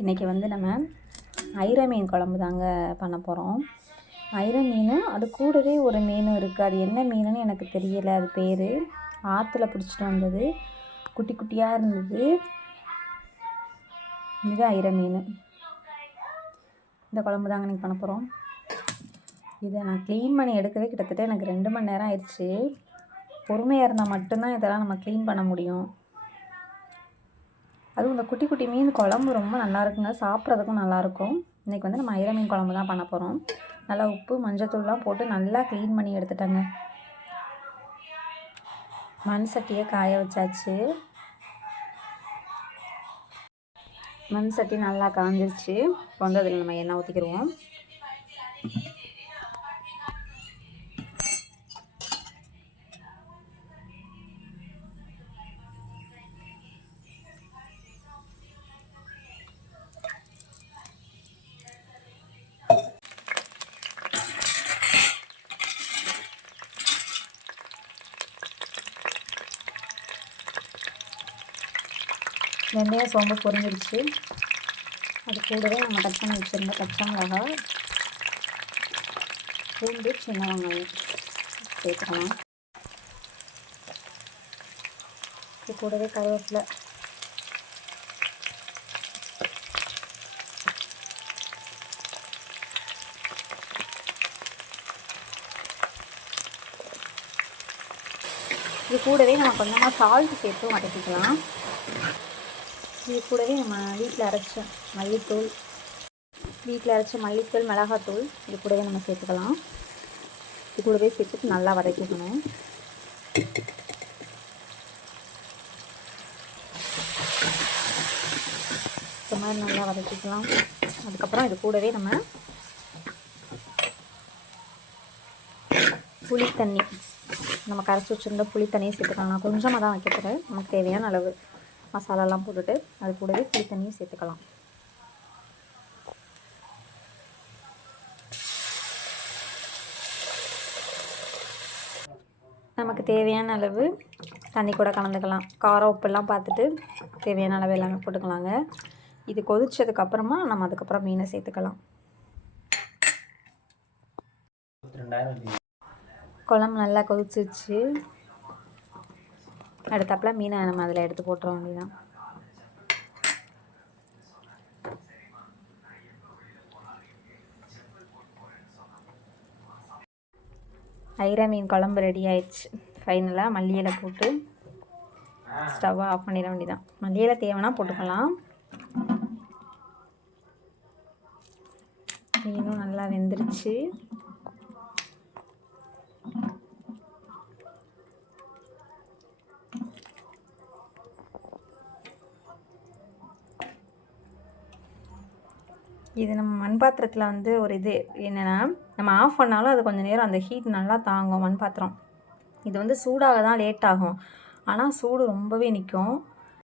இன்றைக்கி வந்து நம்ம ஐர மீன் குழம்பு தாங்க பண்ண போகிறோம் ஐர மீன் அது கூடவே ஒரு மீனும் இருக்குது அது என்ன மீனுன்னு எனக்கு தெரியலை. அது பேர் ஆற்றுல பிடிச்சிட்டு வந்தது. குட்டி குட்டியாக இருந்தது. இது ஐர மீன். இந்த குழம்பு தாங்க இன்றைக்கி பண்ண போகிறோம் இதை நான் க்ளீன் பண்ணி எடுக்கவே கிட்டத்தட்ட எனக்கு ரெண்டு மணி நேரம் ஆயிடுச்சு. பொறுமையாக இருந்தால் மட்டும்தான் இதெல்லாம் நம்ம க்ளீன் பண்ண முடியும். அதுவும் இந்த குட்டி குட்டி மீன் குழம்பு ரொம்ப நல்லா இருக்குங்க. சாப்பிட்றதுக்கும் நல்லாயிருக்கும் இன்றைக்கி வந்து நம்ம அயிரை மீன் குழம்பு தான் பண்ண போகிறோம் நல்லா உப்பு மஞ்சத்தூள்லாம் போட்டு நல்லா க்ளீன் பண்ணி எடுத்துட்டேங்க. மண் சட்டியை காய வச்சாச்சு. மண் சட்டி நல்லா காஞ்சிருச்சு. இப்போ வந்து அதில் நம்ம எண்ணெய் ஊற்றிக்கிடுவோம் வெந்தயம் சோம்பு பொரிஞ்சிருச்சு. அது கூடவே நம்ம கட் பண்ணி வச்சுருந்த பச்சை மிளகாய் பூண்டு சின்ன வெங்காயம். சேர்த்துக்கலாம். இது கூடவே கருவேப்பிலை. இது கூடவே நம்ம கொஞ்சமாக சால்ட் சேர்த்து வதக்கிக்கலாம். இது கூடவே நம்ம வீட்டில் அரைச்ச மல்லித்தூள் வீட்டில் அரைச்ச மல்லித்தூள் மிளகாத்தூள் இது கூடவே நம்ம சேர்த்துக்கலாம். இது கூடவே சேர்த்துட்டு நல்லா வதக்கிக்கணும். இந்த மாதிரி நல்லா வதக்கிக்கலாம். அதுக்கப்புறம் இது கூடவே நம்ம புளி தண்ணி நம்ம கரைச்சி வச்சுருந்த புளி தண்ணியை சேர்த்துக்கலாம். நான் கொஞ்சமாக தான் வைக்க போகிறேன் நமக்கு தேவையான அளவு. மசாலாலாம் போட்டுட்டு அது கூடவே புளி தண்ணியும் சேர்த்துக்கலாம். நமக்கு தேவையான அளவு தண்ணி கூட கலந்துக்கலாம். காரம் உப்பெல்லாம் பார்த்துட்டு தேவையான அளவு எல்லாமே போட்டுக்கலாங்க. இது கொதிச்சதுக்கப்புறமா நம்ம அதுக்கப்புறம் மீனை சேர்த்துக்கலாம். குழம்பு நல்லா கொதிச்சிச்சு அடுத்தாப்புல மீனை நம்ம அதில் எடுத்து போட்டுற வேண்டியதான் ஐரா மீன் குழம்பு ரெடி ஆயிடுச்சு. ஃபைனலாக மல்லியில் போட்டு ஸ்டவ்வை ஆஃப் பண்ணிட வேண்டியதான் மல்லியில் தேவைன்னா போட்டுக்கலாம். மீனும் நல்லா வெந்துருச்சு. இது நம்ம மண் பாத்திரத்தில் வந்து ஒரு இது என்னென்னா நம்ம ஆஃப் பண்ணாலும் அது கொஞ்சம் நேரம் அந்த ஹீட் நல்லா தாங்கும் மண் பாத்திரம் இது வந்து சூடாக தான் லேட் ஆகும். ஆனால் சூடு ரொம்பவே நிற்கும்